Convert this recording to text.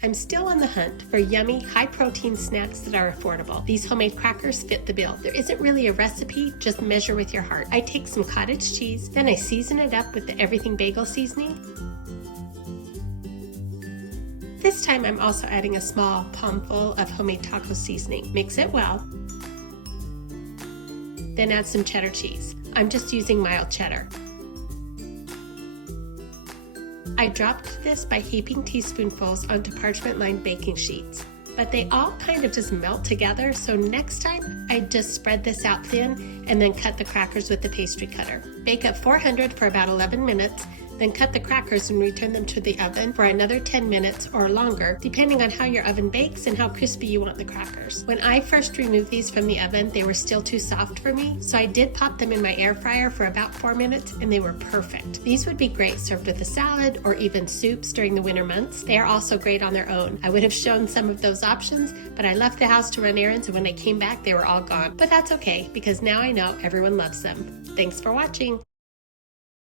I'm still on the hunt for yummy, high-protein snacks that are affordable. These homemade crackers fit the bill. There isn't really a recipe, just measure with your heart. I take some cottage cheese, then I season it up with the Everything Bagel seasoning. This time I'm also adding a small palmful of homemade taco seasoning. Mix it well. Then add some cheddar cheese. I'm just using mild cheddar. I dropped this by heaping teaspoonfuls onto parchment-lined baking sheets, but they all kind of just melt together, so next time I just spread this out thin and then cut the crackers with the pastry cutter. Bake at 400 for about 11 minutes, then cut the crackers and return them to the oven for another 10 minutes or longer, depending on how your oven bakes and how crispy you want the crackers. When I first removed these from the oven, they were still too soft for me, so I did pop them in my air fryer for about 4 minutes and they were perfect. These would be great served with a salad or even soups during the winter months. They are also great on their own. I would have shown some of those options, but I left the house to run errands and when I came back, they were all gone. But that's okay, because now I know everyone loves them. Thanks for watching.